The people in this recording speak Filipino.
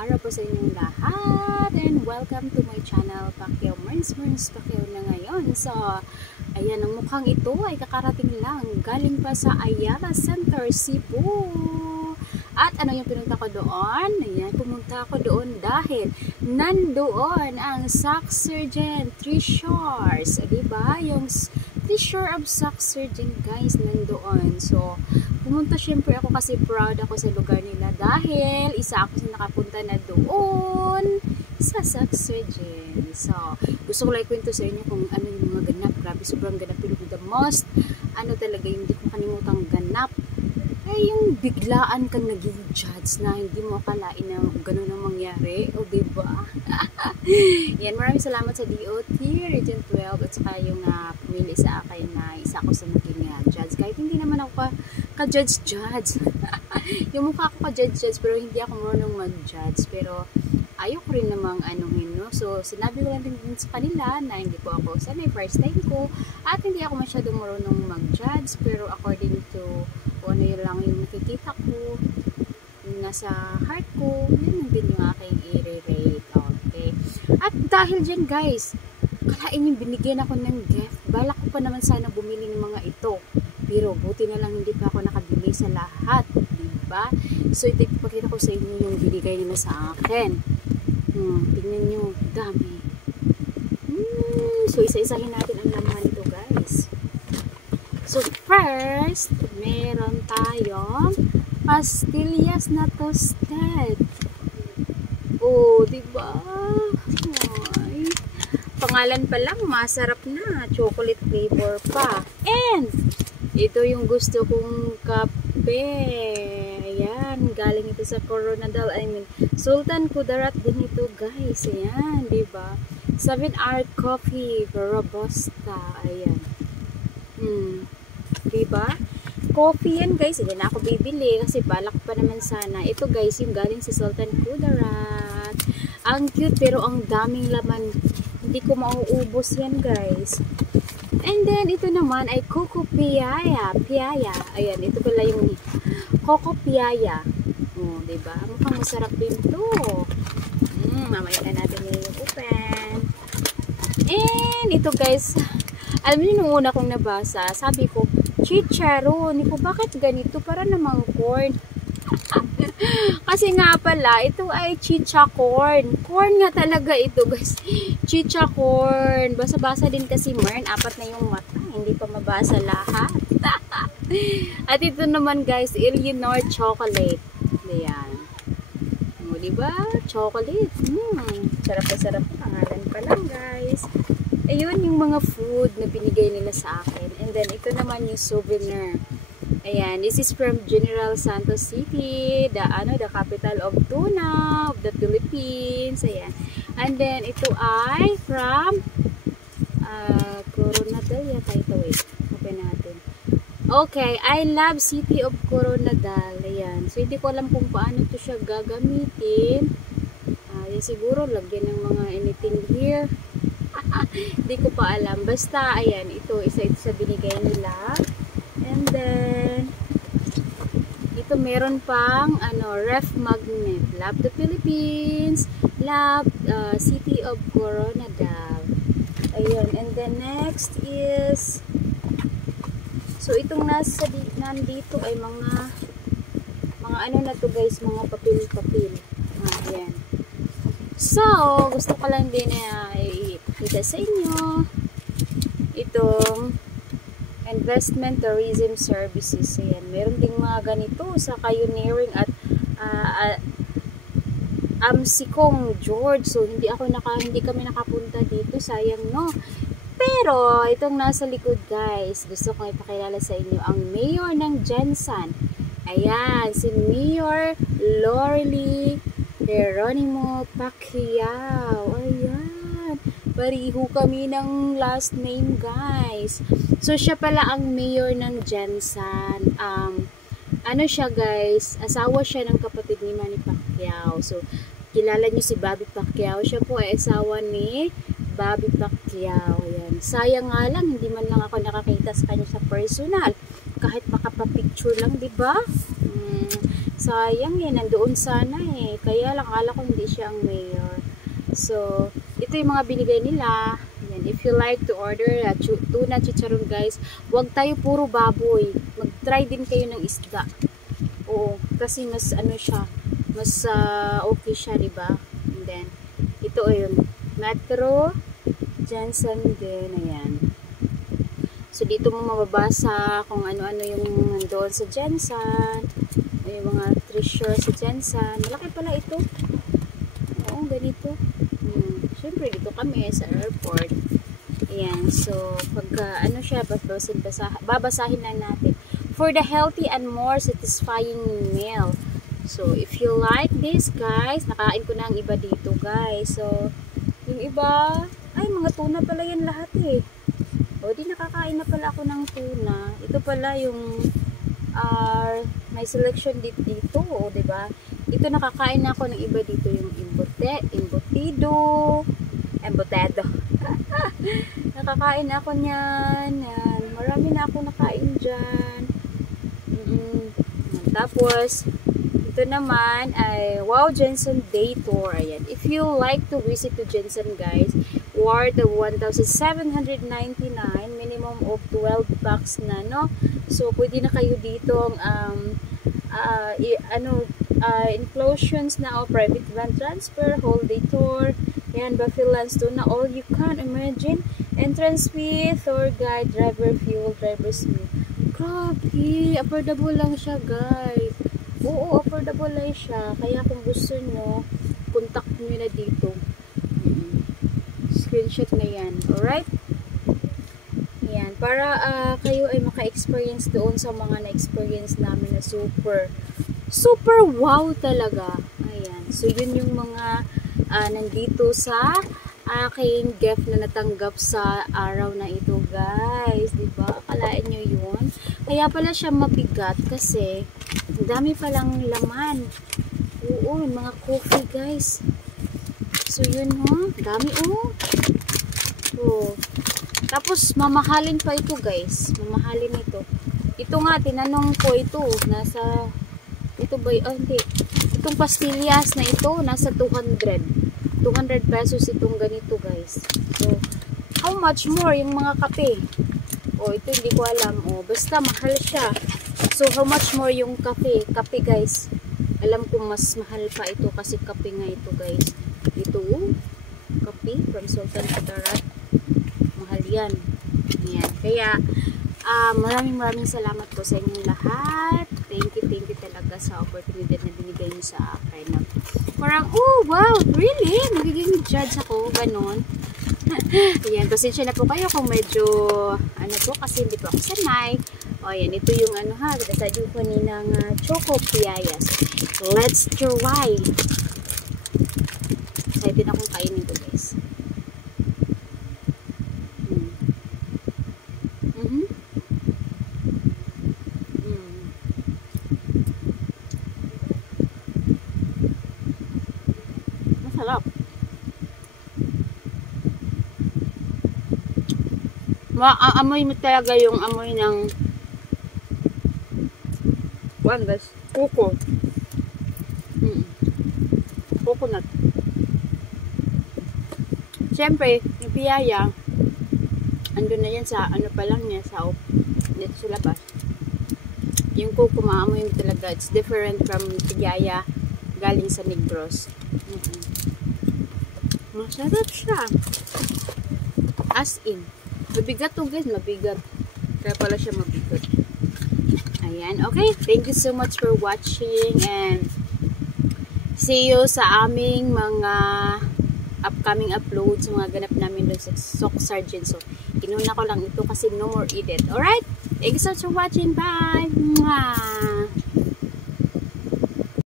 araw po sa inyong lahat and welcome to my channel, Pacquiao Merns Pacquiao na ngayon. So, ayan, ang mukhang ito ay kakarating lang galing pa sa Ayala Center, Cebu. At ano yung pinunta ko doon? Ayan, pumunta ako doon dahil nandoon ang Sac Surgeon Treasures. Diba? Yung Treasure of Sac Surgeon, guys, nandoon. So, pumunta syempre ako kasi proud ako sa lugar nila dahil isa ako sa nakapunta na doon sa Sac Surgeon. So, gusto ko lang ikwento sa inyo kung ano yung mga ganap. Grabe, sobrang ganap yung the most. Ano talaga yung hindi ko kalimutang ganap. Eh, yung biglaan kang naging judge na hindi mo akalain na gano'n ang mangyari. O, diba? Yan, maraming salamat sa DOT, Region 12, at saka yung pumili sa akin na isa ako sa naging judge. Kahit hindi naman ako ka-judge. Yung mukha ako ka-judge, pero hindi ako marunong mag-judge. Pero, ayoko rin namang anuhin, no? So, sinabi ko lang din sa kanila na hindi po ako sanay, first time ko, at hindi ako masyadong marunong mag-judge, pero according to ano yun lang yung nakikita ko, yung nasa heart ko, yun din yung aking i-rate. Okay. At dahil dyan, guys, kalain yung binigyan ako ng gift. Balak ko pa naman sana bumili ng mga ito. Pero buti na lang hindi pa ako nakabili sa lahat. Diba? So, ito ipapakita ko sa inyo yung binigay nila sa akin. Tingnan nyo. Dami. So, isa-isahin natin ang laman nito, guys. So, first, meron tayong pastillas na toasted. Oh, diba? Ay, pangalan pa lang, masarap na. Chocolate flavor pa. And, ito yung gusto kong kape. Ayan, galing ito sa Coronadal. I mean, Sultan Kudarat din ito, guys. Ayan, diba? 7-hour coffee, Robusta. Ayan. Diba? Coffee yan, guys. Hindi na ako bibili kasi balak pa naman sana. Ito, guys, yung galing sa Sultan Kudarat. Ang cute pero ang daming laman. Hindi ko mauubos yan, guys. And then, ito naman ay Coco Piaya. Ayan, ito pala yung Coco Piaya. Oh, diba? Mukhang masarap din ito. Mamaya na natin yung open. And, ito, guys, alam niyo, nung una kong nabasa, sabi ko, chicharon. Ko, bakit ganito? Para namang corn. Kasi nga pala, ito ay chicha corn. Corn nga talaga ito, guys. Chicha corn. Basa-basa din kasi, Mern. 4 na yung mata. Hindi pa mabasa lahat. At ito naman, guys, Eleanor chocolate. Ayan. O, diba? Chocolate. Sarap na sarap. Pangalan pa lang, guys. Ayun yung mga food na binigay nila sa akin. And then, ito naman yung souvenir. Ayan, this is from General Santos City, the capital of tuna of the Philippines. Ayan. And then, ito ay from Coronadal yata ito. Wait, open natin. Okay, I love City of Coronadal. Ayan. So, hindi ko alam kung paano ito siya gagamitin. Siguro, lagyan ng mga anything here. Hindi ko pa alam. Basta, ayan, ito, isa sa binigay nila. And then, ito meron pang, ref magnet. Love the Philippines. Love City of Coronadal. Ayun. And then, next is, so, itong nandito ay mga ano na to, guys, mga papel-papel. Ayan. So, gusto ko lang din na ipakita sa inyo itong investment tourism services. Ayan. Meron ding mga ganito sa Pioneering at Amsikong George. So, hindi kami nakapunta dito. Sayang, no? Pero, itong nasa likod, guys, gusto kong ipakilala sa inyo ang mayor ng Jensan. Ayan, si Mayor Lorelie Geronimo Pacquiao. Ayan. Pariho kami ng last name, guys. So, siya pala ang mayor ng Jensan. Ano siya, guys? Asawa siya ng kapatid ni Manny Pacquiao. So, kilala niyo si Bobby Pacquiao. Siya po ay asawa ni Bobby Pacquiao. Ayan. Sayang nga lang, hindi man lang ako nakakita sa kanya sa personal. Kahit makapapicture lang, diba? Sayang eh, nandoon sana eh. Kaya lang, akala ko hindi siya ang mayor. So, ito yung mga binigay nila. Yan. If you like to order tuna chicharon guys, huwag tayo puro baboy. Mag-try din kayo ng isda. Oo, kasi mas ano siya, mas okay siya, diba? And then, ito yung Metro Jensen din. Ayan. So, dito mo mababasa kung ano-ano yung nandoon sa Jensen. Yung mga treasure sa Jensen. Malaki pala ito. Oo, ganito. Siyempre, dito kami sa airport. Ayan. So, pagka ano siya, babasahin lang natin. For the healthy and more satisfying meal. So, if you like this, guys, nakain ko na ang iba dito, guys. So, yung iba, ay, mga tuna pala yan lahat eh. O, di nakakain na pala ako ng tuna. Ito pala yung may selection dito, o, diba? Ito nakakain na ako ng iba dito, yung embutido. Nakakain na ako niyan. Yan. Marami na ako nakain dyan. Tapos, ito naman ay Wow Jensen Day Tour. Ayan. If you like to visit to Jensen, guys, worth of 1,799, minimum of 12 bucks na, no? So, pwede na kayo dito inclusions na o private van transfer, whole day tour, yan, buffet lunch doon na all you can imagine, entrance fee, tour guide, driver fuel, driver's meal. Grabe, affordable lang siya, guys. Oo, affordable lang siya. Kaya kung gusto nyo, contact nyo na dito. Screenshot na yan. Alright? Yan. Para kayo ay maka-experience doon sa mga na-experience namin na super wow talaga. Ayan. So, yun yung mga nandito sa aking gift na natanggap sa araw na ito, guys. Diba? Akalain nyo yun. Kaya pala siya mabigat kasi ang dami palang laman. Oo, mga coffee, guys. So, yun ho. Dami, oh. So, tapos, mamahalin pa ito, guys. Mamahalin ito. Ito nga, tinanong ko ito. Nasa, ito ba, hindi. Itong pastillas na ito, nasa 200 pesos itong ganito, guys. So, how much more yung mga kape? O, ito hindi ko alam. O, basta mahal siya. So, how much more yung kape? Kape, guys. Alam ko mas mahal pa ito kasi kape nga ito, guys. Ito, kape from Sultan Kudarat. Mahal yan. Yan. Kaya, maraming salamat po sa inyong lahat. Thank you talaga sa opportunity na binigay niyo sa akin. Parang, oh, wow, really? Magiging judge ako, ganon. Ayan, pasensya na po kayo kung medyo, ano po, kasi hindi po ako sanay. O, ayan, ito yung ano ha, nasadyo ko ng choco piayas. Let's try. Excited akong kainin ito, guys. Masarap. Amoy mo talaga yung amoy ng guys, kuko. Coconut. Siyempre, yung piyaya, andun na yan sa ano pa lang niya, sa dito sa labas. Yung kuko, maamoy mo talaga. It's different from piyaya galing sa Negros. Masarap siya. As in. Mabigat to, guys, mabigat. Kaya pala siya mabigat. Ayan, okay. Thank you so much for watching and see you sa aming mga upcoming uploads, mga ganap namin doon sa Sock Sergeant. So, inuna ko lang ito kasi no more edit. Alright? Thank you so much for watching. Bye! Mwah!